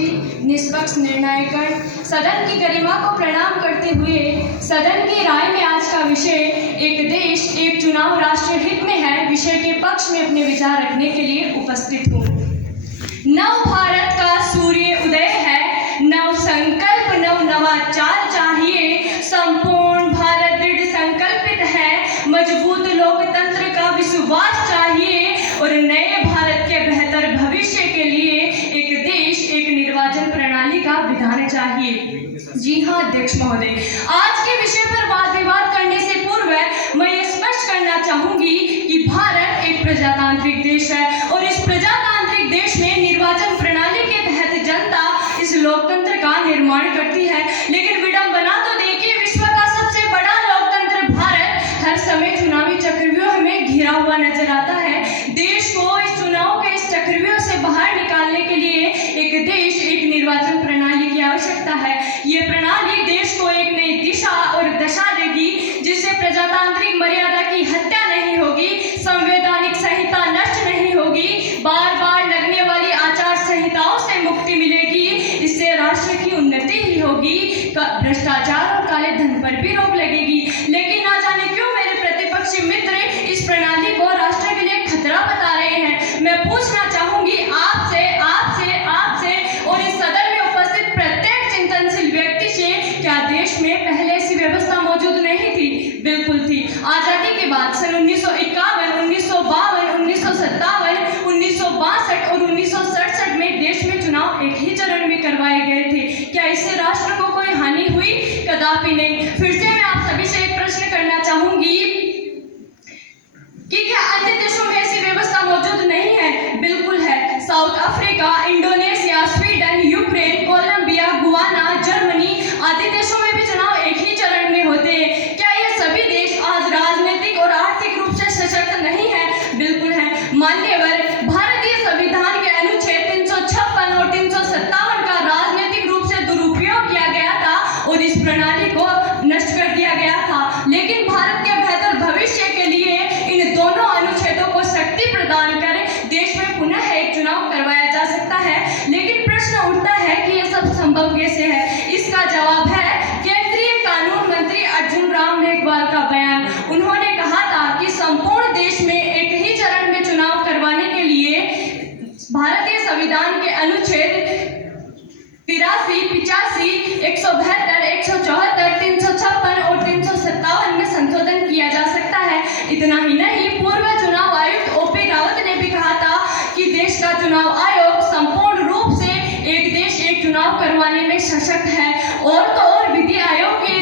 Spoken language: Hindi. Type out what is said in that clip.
दूरदृष्टि, निष्पक्ष निर्णयकरण, सदन की गरिमा को प्रणाम करते हुए सदन की राय में आज का विषय एक देश एक चुनाव राष्ट्र हित में है विषय के पक्ष में अपने विचार रखने के लिए उपस्थित हूँ। नव भारत का सूर्य उदय है, नव संकल्प नव नवाचार चाहिए, संपूर्ण भारत दृढ़ संकल्पित है, मजबूत लोकतंत्र का विश्वास चाहिए और नए भारत के बेहतर भविष्य के लिए एक देश एक निर्वाचन प्रणाली का विधान चाहिए। जी हाँ अध्यक्ष महोदय, आज के विषय पर वाद विवाद करने से पूर्व मैं ये स्पष्ट करना चाहूंगी कि भारत एक प्रजातांत्रिक देश है और इस प्रजातांत्रिक देश में निर्वाचन प्रणाली के तहत जनता इस लोकतंत्र का निर्माण करती है। लेकिन विडंबना तो देखिए, विश्व का सबसे बड़ा लोकतंत्र भारत हर समय चुनावी चक्रव्यूह में घिरा हुआ नजर आता है। देश को इस चुनाव के इस चक्रव्यूह से बाहर निकालने के लिए एक देश एक निर्वाचन प्रणाली की आवश्यकता है। ये प्रणाली देश को एक नई दिशा और दशा देगी जिससे प्रजातांत्रिक मर्यादा की हत्या नहीं होगी, संवैधानिक संहिता नष्ट नहीं होगी, बार बार लगने वाली आचार संहिताओं से मुक्ति मिलेगी। इससे राष्ट्र की उन्नति ही होगी, भ्रष्टाचार और काले धन पर भी रोक लगेगी। लेकिन ना जाने क्यों मेरे प्रतिपक्षी मित्र इस प्रणाली को राष्ट्र के लिए खतरा बता रहे हैं। मैं पूछना चाहूंगी आपसे आपसे आपसे और इस सदन में उपस्थित प्रत्येक चिंतनशील व्यक्ति से, क्या देश में पहले ऐसी व्यवस्था मौजूद नहीं थी? बिल्कुल थी। आजादी के बाद सन 1951, 1952, 1957, 1962 और 1967 में देश में चुनाव एक ही चरण में करवाए गए थे। क्या इससे राष्ट्र को कोई हानि हुई? कदापि नहीं। फिर से मैं आप सभी से एक प्रश्न करना चाहूंगी कि क्या अन्य देशों में ऐसी व्यवस्था मौजूद नहीं है? बिल्कुल है। South Africa, Indonesia, Sweden, Ukraine, Colombia, Guyana, Germany आदि देशों में भी चुनाव एक ही चरण में होते हैं। क्या ये सभी देश आज राजनीतिक और आर्थिक रूप से सशक्त नहीं है? बिल्कुल है। मान्यवर, भारतीय संविधान के अनुच्छेद 356 और 357 का राजनीतिक रूप से दुरुपयोग किया गया था और इस प्रणाली को नष्ट कर दिया गया था। लेकिन भारत के बेहतर भविष्य के लिए इन दोनों अनुच्छेदों को शक्ति प्रदान कर देश में पुनः एक चुनाव करवाया जा सकता है। लेकिन प्रश्न उठता है कि यह सब संभव कैसे है? इसका जवाब है केंद्रीय कानून मंत्री अर्जुन राम मेघवाल का बयान। उन्होंने कहा था कि संपूर्ण देश में एक ही चरण में चुनाव करवाने के लिए भारतीय संविधान के अनुच्छेद 83, 85, 172, 174, 356 और 357 में संशोधन किया जा सकता है। इतना ही नहीं, पूर्व चुनाव आयुक्त ओपी रावत ने भी कहा था कि देश का चुनाव आयोग संपूर्ण रूप से एक देश एक चुनाव करवाने में सशक्त है। और तो और विधि आयोग के